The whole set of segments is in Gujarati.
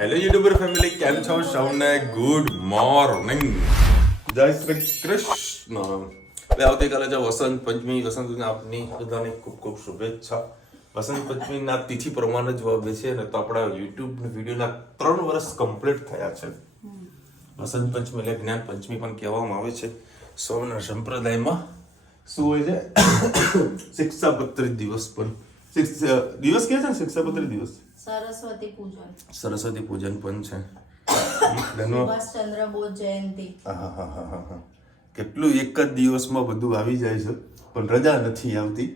હેલો યુટ્યુબર ફેમિલી, કેમ છો? સૌને ગુડ મોર્નિંગ, જય શ્રી કૃષ્ણ. આવતીકાલે છે વસંત પંચમી. વસંત આપની બધાને ખૂબ ખૂબ શુભેચ્છા. વસંત પંચમીના તિથિ પ્રમાણે જ આવે છે ને, તો આપણા યુટ્યુબ વિડીયોના 3 વર્ષ કમ્પ્લીટ થયા છે. વસંત પંચમી એટલે જ્ઞાન પંચમી પણ કહેવામાં આવે છે. સૌના સંપ્રદાયમાં શું હોય છે? શિક્ષાપત્રી દિવસ પણ દિવસ કહે છે ને, શિક્ષાપત્રી દિવસ. સરસ્વતી પૂજન પણ છે. સુભાષચંદ્ર બોઝ જયંતિ. હા. કેટલું એક જ દિવસમાં બધું આવી જાય છે, પણ રજા નથી આવતી.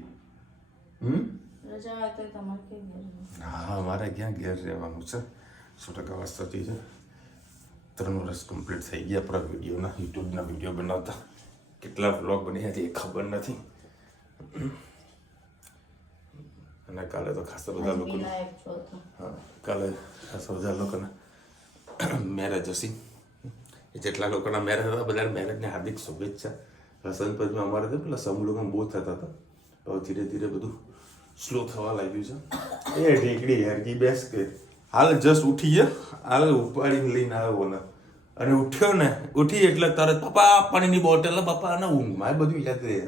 રજા હોય તો તમારે ક્યાં ઘેર? હા, મારે ક્યાં ઘેર રહેવાનું છે. 100% વાત સાચી છે. 3 વર્ષ કમ્પ્લીટ થઈ ગયા આપણા વિડીયોના, યુટ્યુબના વિડીયો બનાવતા. કેટલા વ્લોગ બન્યા છે એ ખબર નથી. અને કાલે તો ખાસ બધા લોકો, હા, કાલે ખાસ બધા લોકોના મેરેજ હશે. જેટલા લોકોના મેરેજ હતા બધા મેરેજને હાર્દિક શુભેચ્છા. વસંત પંચમી અમારે તો પેલા સમૂહ લોકો બહુ થતા હતા, હવે ધીરે ધીરે બધું સ્લો થવા લાગ્યું છે. એ ઢીકડી હેરકી બેસ કે હાલ જસ્ટ ઉઠી ગયા, હાલ ઉપાડીને લઈને આવ્યો ને, અને ઉઠ્યો ને, ઉઠી એટલે તરત પપ્પા પાણીની બોટલ, પપ્પા ને ઊંઘમાં બધું યાદ રહે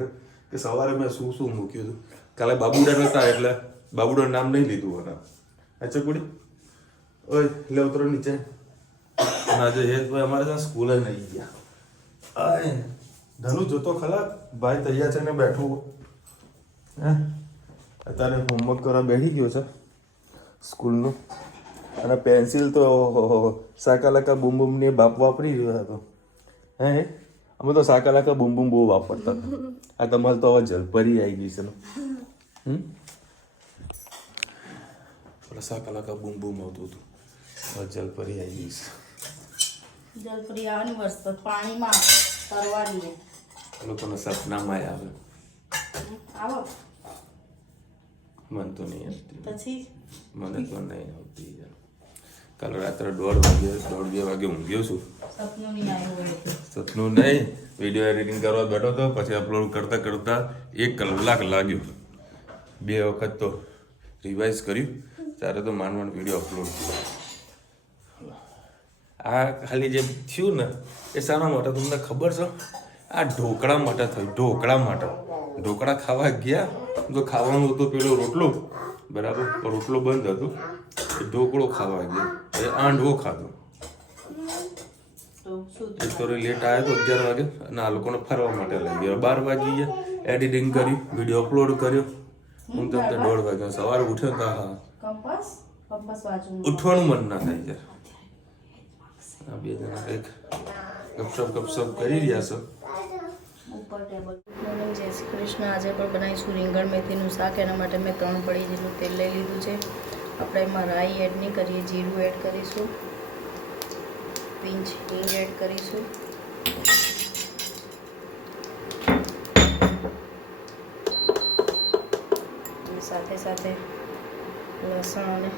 કે સવારે મેં શું શું મૂક્યું હતું. કાલે બાબુડા નતા એટલે બાબુડા નામ નહીં લીધું હતા. અચ્છા કુડી ઓય લે ઉતરો નીચે. આજે હેતભાઈ અમારે ત્યાં સ્કૂલે નહીં ગયા. આય ધનુ જોતો ખરા, ભાઈ તૈયાર છે ને બેઠું હે, અત્યારે હોમવર્ક કરવા બેસી ગયો છે સ્કૂલનું. અને પેન્સિલ તો સાકાલાકા બૂમ બૂમની બાપ વાપરી રહ્યો હતો. હે અમે તો સાકાલાકા બૂમ બૂમ બહુ વાપરતા હતા. આ તમારે તો હવે જલપરી આવી ગઈ છે ને. પેલા સાકાલાકા બૂમ બૂમ આવતું હતું, હવે જલપરી આવી ગઈ છે. જલપરી આવવાની વર્ષ તો પાણીમાં તરવાની. લોકોના સપનામાં આવે. આવો મન તો નહીં આવતી, પછી મને તો નહીં આવતી. કાલે રાત્રે 1:30 વાગે ઊંઘ્યો છું. સપનું નહીં આવ્યું હોય તો. સપનું નહીં, વિડીયો એડિટિંગ કરવા બેઠો હતો, પછી અપલોડ કરતાં કરતાં 1 કલાક લાગ્યો. 2 વખત તો રિવાઇઝ કર્યું, ત્યારે તો માંડ વિડીયો અપલોડ કર્યો. આ ખાલી જે થયું ને એ શાના માટે તમને ખબર છે? આ ઢોકળા માટે થયું. ઢોકળા માટે ઢોકળા ખાવા ગયા તો ખાવાનું હતું પેલો રોટલો, બરાબર, રોટલો બંધ હતો, ઢોકળો ખાવા ગયા, એ આંડવો ખાધો. એક તો લેટ આવ્યો તો 11 વાગે, અને આ લોકોને ફરવા માટે લઈ ગયો. 12 વાગી ગયા, એડિટિંગ કર્યું, વિડીયો અપલોડ કર્યો. હું તો 1:30 વાગ્યા સવારે ઉઠ્યો તો હા ઉઠવાનું મન ના થાય યાર. આ 2 જણા કંઈક ગપસપ કરી રહ્યા છે. જય શ્રી કૃષ્ણ. આજે પણ બનાવીશું રીંગણ મેથીનું શાક. એના માટે મેં 3 પડી જેટલું તેલ લઈ લીધું છે. આપણે એમાં રાઈ એડ નહીં કરીએ, જીરું એડ કરીશું, પિંચ હિંગ એડ કરીશું, અને સાથે સાથે લસણ અને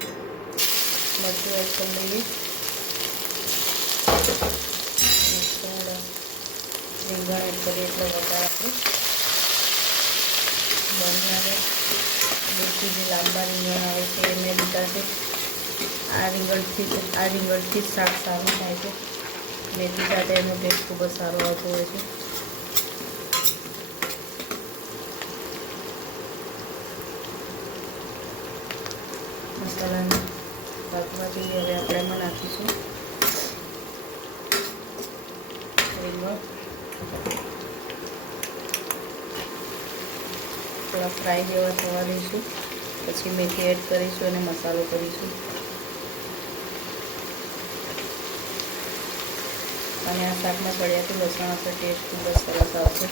મરચું એડ કરી લઈએ. રીંગણ એડ કરીએ એટલે વધારે આપણે બની આવે. બેથી જે લાંબા રીંગણ આવે છે એ મેં લીધા છે. આ રીંગણથી જ શાક સારું થાય છે. મેથી સાથે એનો ટેસ્ટ ખૂબ જ સારો આવતો હોય છે. મસાલાને બાફવાથી હવે આપણે એમાં નાખીશું રીંગણ. થોડા ફ્રાય જેવા થવા દઈશું, પછી મેથી એડ કરીશું અને મસાલો કરીશું. અને આ શાકમાં પડ્યાથી લસણ આપણે ટેસ્ટ ખૂબ જ સરસ આવશે.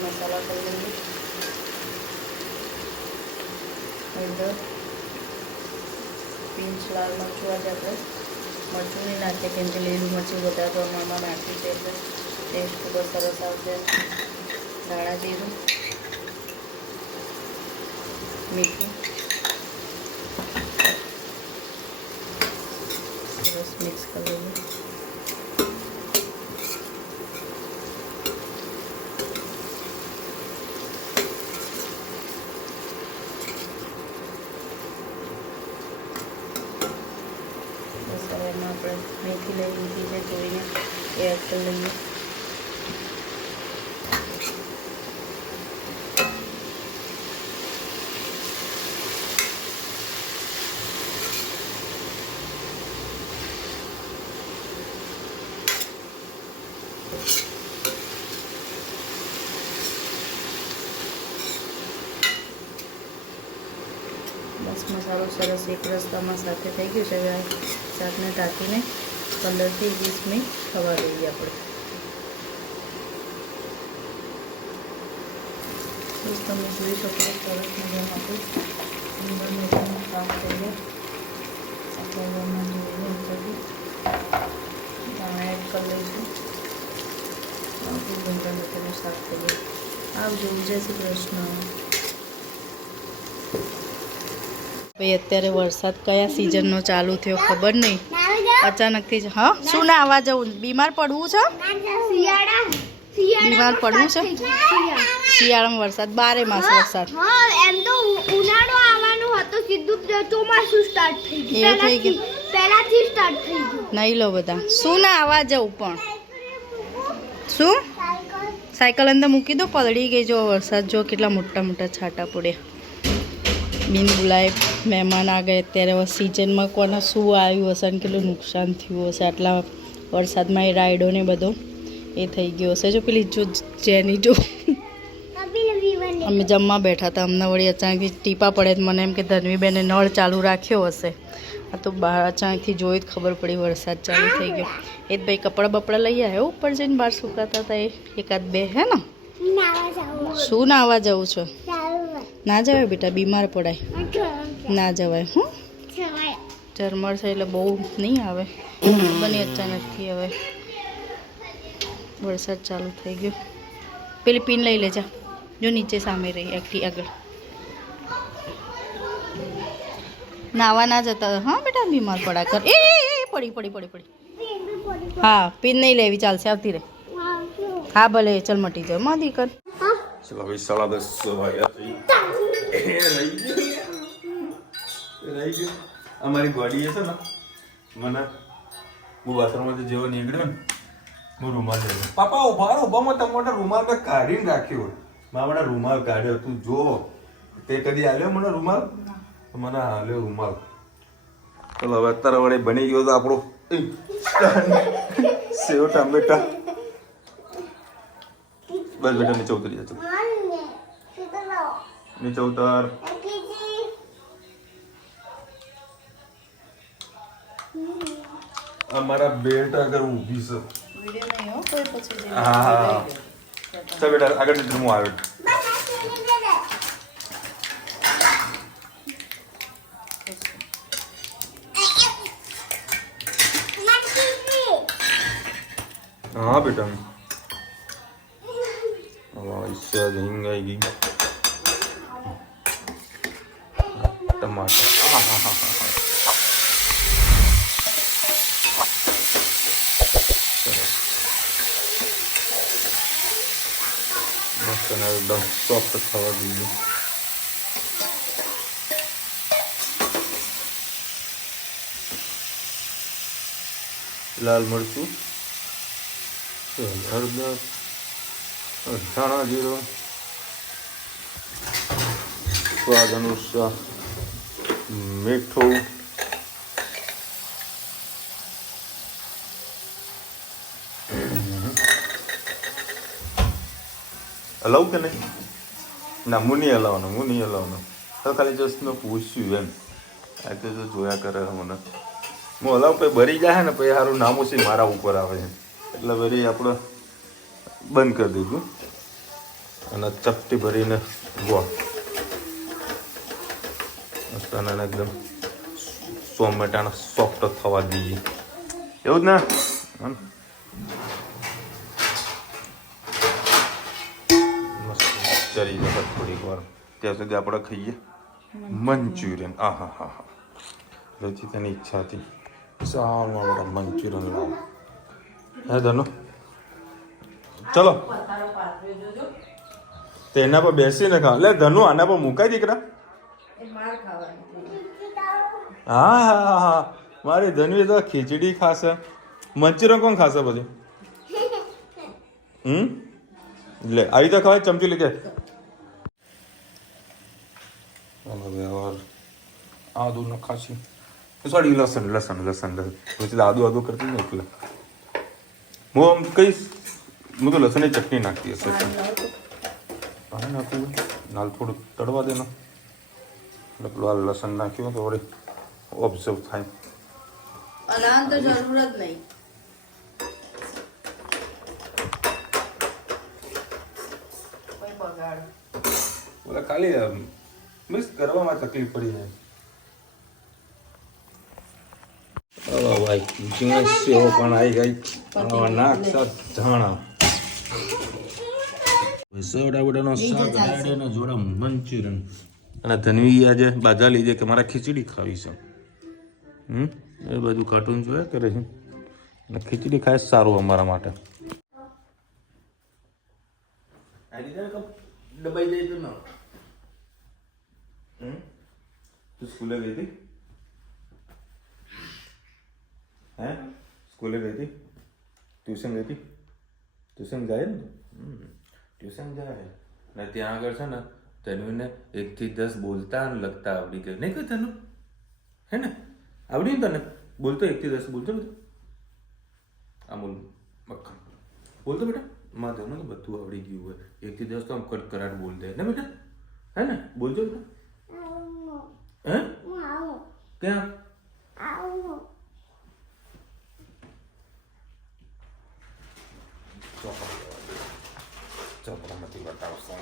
મસાલા કરી લઈએ. હળદર, પિંચ લાલ મરચું. આજે આપણે મરચું નહીં નાખીએ કેમ કે લીલું મરચું બધા પ્રમાણમાં નાખ્યું છે એટલે ટેસ્ટ ખૂબ જ સરસ આવશે. ધાણા જીરું, મીઠું, સરસ મિક્સ કરી લઈએ. બસ હવે એમાં આપણે મેથી લઈ લીધી છે ધોઈને એ એડ કરી લઈએ. બસ મસાલો સરસ એક રસ્તામાં સાથે થઈ ગયો છે. હવે આ શાકને ઢાંકીને 15 થી 20 મિનિટ થવા દઈએ આપણે. બસ તમે જોઈ શકો સરસ મજાનું આપણું રીંગણ મેથીનું શાક થઈ જાય. આપણે એમાં જોઈને ઉપરથી દાણા એડ કરી લઈશું. આપણું રીંગણ મેથીનું શાક થઈ જાય. આવજો. જય શ્રી કૃષ્ણ. ભાઈ અત્યારે વરસાદ કયા સિઝનનો ચાલુ થયો ખબર નહીં. અચાનકથી જ હા શું ના આવવા જવું? બીમાર પડવું છે? બીમાર પડવું છે? શિયાળામાં વરસાદ 12 માસ વરસાદ. એમ તો ઉનાળો આવવાનું હતું, સીધું ચોમાસું સ્ટાર્ટ થઈ ગયું. એવું થઈ ગયું? પહેલાથી સ્ટાર્ટ થઈ ગયું. નહીં લો બધા શું ના આવવા જવું પણ શું સાયકલ અંદર મૂકી દો. પલળી ગઈ. જો વરસાદ જો કેટલા મોટા મોટા છાંટા પડ્યા. બિન બોલાય મહેમાન આ ગયા. અત્યારે હવે સિઝનમાં કોને શું આવ્યું હશે અને કેટલું નુકસાન થયું હશે આટલા વરસાદમાં. એ રાઈડો ને બધો એ થઈ ગયો હશે. જો પેલી જો જેની જો અમે જમવા બેઠા હતા, અમને વળી અચાનકથી ટીપા પડે તો મને એમ કે ધનવીબેને નળ ચાલુ રાખ્યો હશે. આ તો બહાર અચાનકથી જોઈ જ ખબર પડી વરસાદ ચાલુ થઈ ગયો. એ જ ભાઈ કપડાં બપડા લઈ આવ્યા ઉપર જઈને બહાર સુકાતા હતા એ એકાદ બે હે ને. શું નાવા જવું છે? ના જવાય બેટા, બીમાર પડાય. ના જવાય. હું ઝરમર છે એટલે બહુ નહીં આવે. બની અચાનકથી હવે વરસાદ ચાલુ થઈ ગયો. પેલી પિન લઈ લેજા. જો નીચે સામે રહી એકથી આગળ. નાવા ના જતા. હા બેટા બીમાર પડા કર. એ પડી પડી પડી પડી. હા પિન નહીં લેવી ચાલશે. આવતી રહે. હા ભલે ચલ મટી જાય માદી કર. ચલો હવે 10:30 વાગ્યા રહી ગયું. અમારી ગાડી છે ને મને હું બાથરૂમમાંથી જેવો નીકળ્યો ને હું રૂમાલ લઈ ગયો. પાપા ઉભામાં તમારા રૂમાલ મેં કાઢીને રાખ્યો. મારા રૂમાલ કાઢ્યો. તું જો તે કદી આવ્યો મને રૂમાલ? મને હાલ્યો રૂમાલ. ચલો હવે અત્યારે વડે બની ગયો તો આપણો સેવ ટામેટા. બસ બેટા નીચે ઉતરી જતો. નીચે ઉતાર. અમારા બેટ આગળ ઊભી છે. હા ચાલ બેટા આગળ નીચે હું આવ્યો. हाँ बेटा इससे हिंग आएगी टमाटर. हाँ हाँ हाँ हाँ मस्त एकदम सॉफ्ट खावा दीजिए. लाल मरचू, हळદર, ધાણા જીરું, સ્વાદ અનુસાર મીઠું, હલાવું કે નહીં? ના હું નહીં હલાવવાનો. તો ખાલી જસ્ટ મેં પૂછ્યું એમ. આ તો જો જોયા કરે મને. હું હલાવું પછી ભરી જાય ને પછી સારું નામોસી મારા ઉપર આવે છે એટલે વળી આપણે બંધ કરી દીધું અને ચપટી ભરીને ગોળ મસ્તને એકદમ ટોમેટાના સોફ્ટ થવા દઈએ. એવું જ ને? મસ્ત ચરી જશે થોડીક વાર. ત્યાં સુધી આપણે ખાઈએ મંચુરિયન. આ હા હા હા રચિતાની ઈચ્છા હતી ચાલો બેટા મંચુરિયન લાવો. હે ધનુ ચલો તેના પર બેસીને ખા. લે ધનુ આના પર મુકાય દીકરા. હા હા હા હા મારી ધનવી તો ખીચડી ખાશે. મંચુરિયન કોણ ખાશે પછી? લે આવી તો ખવાય ચમચી લીધે. હવે આદુ નખાશી. સોરી લસણ લસણ લસણ લસણ પછી આદુ આદુ કરતી ને એટલે હું આમ કહીશ. હું તો લસણની ચટણી નાખતી હશે. પાણી નાખવું નાલ થોડું તળવા દેનો એટલે પેલું આ લસણ નાખ્યું તો વળી ઓબ્ઝર્વ થાય. અનાન તો જરૂર જ નહીં. કોઈ બગાડ ઓલા ખાલી મિક્સ કરવામાં તકલીફ પડી જાય. હવે ભાઈ જીણસ સેવો પણ આવી ગઈ. નાક સાત ધાણા સેવડા બટાનો શાક દાડે ને જોડા મંચુરિયન. અને ધનવી આજે બાજા લીધે કે મારે ખીચડી ખાવી છે. એ બધું કાર્ટૂન જોયા કરે છે અને ખીચડી ખાય સારું અમારા માટે. દબાઈ જાય તો ના. તું સ્કૂલે ગઈ હતી? હે સ્કૂલે ગઈ હતી? ટ્યુશન ગઈ હતી? ટ્યુશન જાય ને? ટ્યુશન જાય ને ત્યાં આગળ છે ને તનુને 1 થી 10 બોલતા અને લખતા આવડી ગયું નહીં? કઈ તનુ હે ને આવડી ને તને બોલતો 1 થી 10 બોલતો બધું? અમૂલ મક્ખન બોલતો બેટા? માં ધનુ તો બધું આવડી ગયું હોય. 1 થી 10 તો આમ કરાટ બોલ દે ને બેટા? હે ને બોલજો બેટા? હે ક્યાં? ચોપડામાંથી બતાવશો.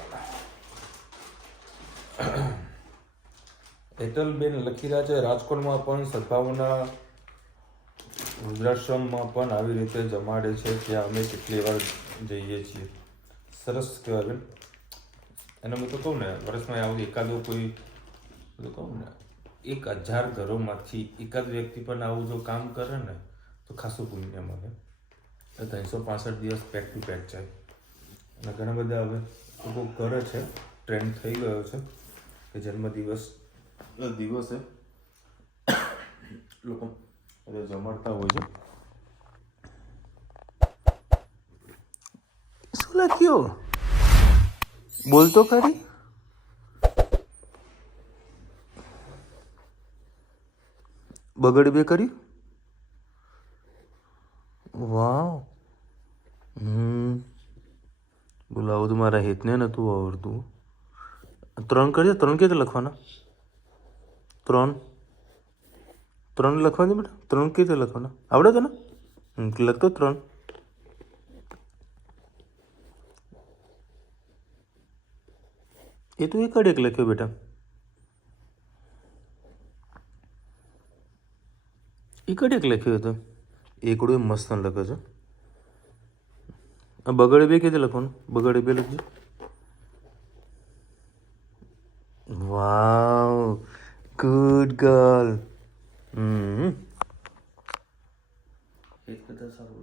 હેતલબેન લખી રહ્યા છે રાજકોટમાં પણ સદભાવના વૃદ્ધાશ્રમમાં પણ આવી રીતે જમાડે છે. ત્યાં અમે કેટલી વાર જઈએ છીએ. સરસ કહેવાય બેન. એને હું તો કહું ને વર્ષમાં આવું એકાદો કોઈ તો કહું ને 1000 ઘરોમાંથી એકાદ વ્યક્તિ પણ આવું જો કામ કરે ને તો ખાસું પુણ્ય મળે. 365 દિવસ પેક ટુ પેક જાય. અને ઘણા બધા હવે લોકો કરે છે. ટ્રેન્ડ થઈ ગયો છે કે જન્મદિવસ દિવસે લોકો જમાડતા હોય છે. શું લખ્યું? બોલતો ખરી? બગડ બે કર્યું? વાવ. બોલાવો તો મારા હેતને નતું આવડતું. 3 કરજે. 3 કેવી રીતે લખવાના? 3 લખવાની બેટા? 3 કેવી રીતે લખવાના આવડે તને? લખતો 3. એ તું એક લખ્યો બેટા. એક લખ્યો હતો. એકડું મસ્ત લખે છે. બગડે બે કેવી રીતે લખવાનું? બગડે બે લખજો. Wow good girl. એક બધા સારું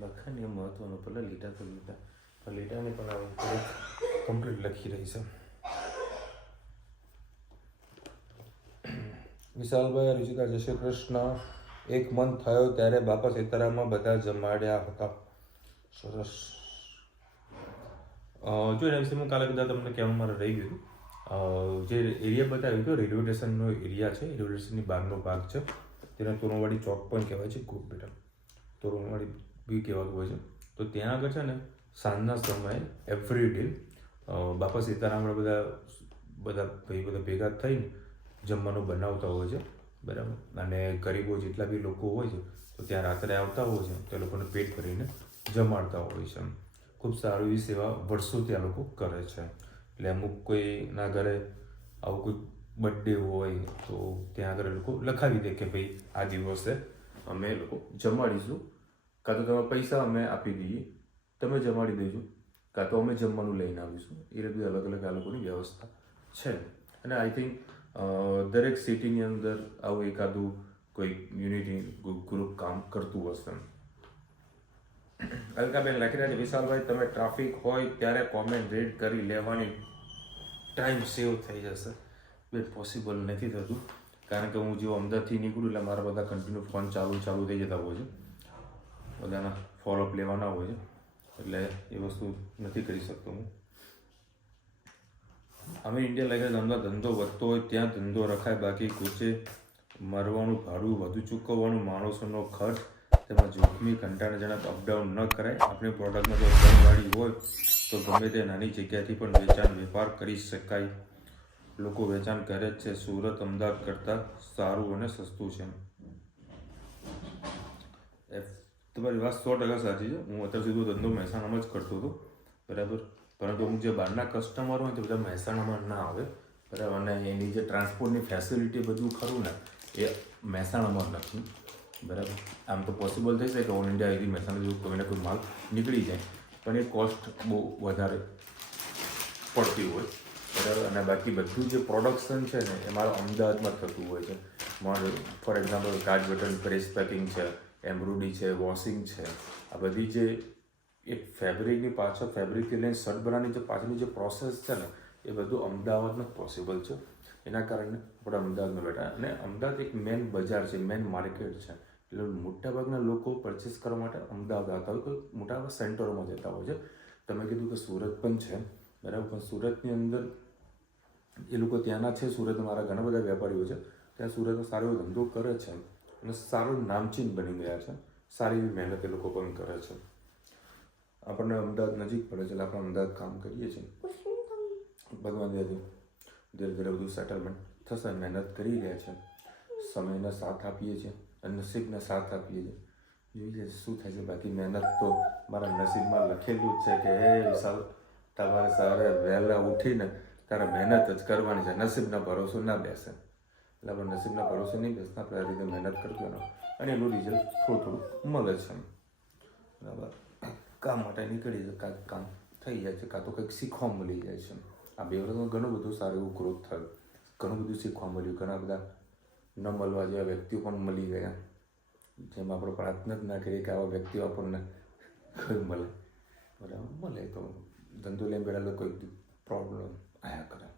લખે ને એ મહત્વનું. પેલા લીટા તો લીટાને પણ કમ્પ્લીટ લખી રહી છે. વિશાલભાઈ ઋષિકા જય શ્રી કૃષ્ણ. 1 મંથ થયો ત્યારે બાપા સીતારામમાં બધા જમાડ્યા હતા. સરસ. જો એના વિશે હું કાલે બધા તમને કહેવાનું મારે રહી ગયું. જે એરિયા બતાવ્યું હતો રેલવે સ્ટેશનનો એરિયા છે. રેલવે સ્ટેશનની બહારનો ભાગ છે. તેને તોરણવાડી ચોક પણ કહેવાય છે. ખૂબ બેટા તોરણવાડી બી કહેવાતું હોય છે. તો ત્યાં આગળ છે ને સાંજના સમયે એવરી ડે બાપા સીતારામ બધા ભેગા થઈને જમવાનું બનાવતા હોય છે. બરાબર. અને ગરીબો જેટલા બી લોકો હોય છે તો ત્યાં રાત્રે આવતા હોય છે તો એ લોકોને પેટ ભરીને જમાડતા હોય છે. ખૂબ સારી એવી સેવા વર્ષો ત્યાં લોકો કરે છે. એટલે અમુક કોઈના ઘરે આવું કોઈ બર્થડે હોય તો ત્યાં આગળ લોકો લખાવી દે કે ભાઈ આ દિવસે અમે લોકો જમાડીશું. કાં તો તમે પૈસા અમે આપી દઈએ, તમે જમાડી દેજો, કાં તો અમે જમવાનું લઈને આવીશું. એ રીતે અલગ અલગ આ લોકોની વ્યવસ્થા છે. અને આઈ થિંક દરેક સિટીની અંદર આવું એકાદું કોઈ યુનિટી ગ્રુપ કામ કરતું હશે. અલકાબેન લખી રહ્યા છે, વિશાલભાઈ તમે ટ્રાફિક હોય ત્યારે કોમેન્ટ રીડ કરી લેવાની, ટાઈમ સેવ થઈ જશે. બે પોસિબલ નથી થતું, કારણ કે હું જો અમદાવાદથી નીકળું એટલે મારા બધા કન્ટિન્યુ ફોન ચાલુ થઈ જતા હોય છે, બધાના ફોલોઅપ લેવાના હોય છે, એટલે એ વસ્તુ નથી કરી શકતો હું. અમે ઇન્ડિયા લાગે ધંધો વધતો હોય ત્યાં ધંધો રખાય, બાકી કૂચે મરવાનું ભાડું વધુ ચૂકવવાનું, માણસોનો ખર્ચ તેમાં જોખમી કંટાળાજનક અપડાઉન ન કરાય. આપણી પ્રોડક્ટમાં જો દરવાળી હોય તો ગમે તે નાની જગ્યાથી પણ વેપાર કરી શકાય. લોકો વેચાણ કરે જ છે. સુરત અમદાવાદ કરતાં સારું અને સસ્તું છે. તમારી વાત 100% સાચી છે. હું અત્યાર સુધી ધંધો મહેસાણામાં જ કરતો હતો, બરાબર. પરંતુ અમુક જે બહારના કસ્ટમર હોય તો બધા મહેસાણામાં ના આવે, બરાબર. અને એની જે ટ્રાન્સપોર્ટની ફેસિલિટી બધું ખરું ને એ મહેસાણામાં નથી, બરાબર. આમ તો પોસિબલ થઈ શકે કે ઓલ ઇન્ડિયા એવી મહેસાણા જેવું કોઈને કોઈ માલ નીકળી જાય, પણ એ કોસ્ટ બહુ વધારે પડતી હોય, બરાબર. અને બાકી બધું જે પ્રોડક્શન છે ને એ મારું અમદાવાદમાં જ થતું હોય છે. For example card button, press packing છે, એમ્બ્રોઇડરી છે, વોશિંગ છે, આ બધી જે એક ફેબ્રિકની પાછળ ફેબ્રિકથી લઈને શર્ટ બનાવવાની જે પાછળની જે પ્રોસેસ છે ને એ બધું અમદાવાદમાં જ પોસિબલ છે. એના કારણે આપણે અમદાવાદમાં બેઠા. અને અમદાવાદ એક મેન બજાર છે, મેન માર્કેટ છે, એટલે મોટાભાગના લોકો પરચેસ કરવા માટે અમદાવાદ આવતા હોય, કોઈ મોટાભાગ સેન્ટરોમાં જતા હોય છે. તમે કીધું કે સુરત પણ છે, બરાબર. પણ સુરતની અંદર એ લોકો ત્યાંના છે, સુરતમાં મારા ઘણા બધા વેપારીઓ છે, ત્યાં સુરતમાં સારો એવો ધંધો કરે છે અને સારું નામચીન બની ગયા છે. સારી એવી મહેનત એ લોકો પણ કરે છે. આપણને અમદાવાદ નજીક પડે છે એટલે આપણે અમદાવાદ કામ કરીએ છીએ. ભગવાન ધીરે ધીરે બધું સેટલમેન્ટ થશે. મહેનત કરી રહ્યા છે, સમયને સાથ આપીએ છીએ અને નસીબને સાથ આપીએ છીએ. જોઈએ શું થાય છે. બાકી મહેનત તો મારા નસીબમાં લખેલું જ છે કે હે વિશાલ, તમારે સવારે વહેલા ઉઠીને તારે મહેનત જ કરવાની છે, નસીબના ભરોસો ના બેસે. એટલે આપણે નસીબના ભરોસે નહીં બેસતા, આપણે આ રીતે મહેનત કરવાનો અને એનું રિઝલ્ટ થોડું મળે છે, બરાબર. કામ માટે નીકળી જાય, કાંઈક કામ થઈ જાય છે, કાં તો કંઈક શીખવા મળી જાય છે. આ 2 વર્ષમાં ઘણું બધું સારું એવું ગ્રોથ થયું, ઘણું બધું શીખવા મળ્યું, ઘણા બધા ન મળવા જેવા વ્યક્તિઓ પણ મળી ગયા, જેમ આપણે પ્રાર્થના જ ના કરીએ કે આવા વ્યક્તિઓ આપણને કોઈ મળે, બરાબર. મળે તો ધંધો લઈને બેઠા કોઈ પ્રોબ્લેમ આયા કરે,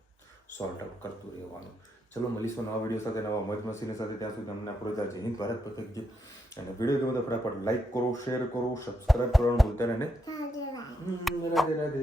સોલ્ટ આઉટ કરતું રહેવાનું. ચલો મળીશું નવા વિડીયો સાથે, નવા મજ મસીને સાથે. ત્યાં સુધી તમને આપણો જય હિન્દ, ભારત પતંગ. અને વિડીયો ગમે તો ફટાફટ લાઈક કરો, શેર કરો, સબસ્ક્રાઈબ કરવાનું ભૂલતા નહીં. રાધે રાધે.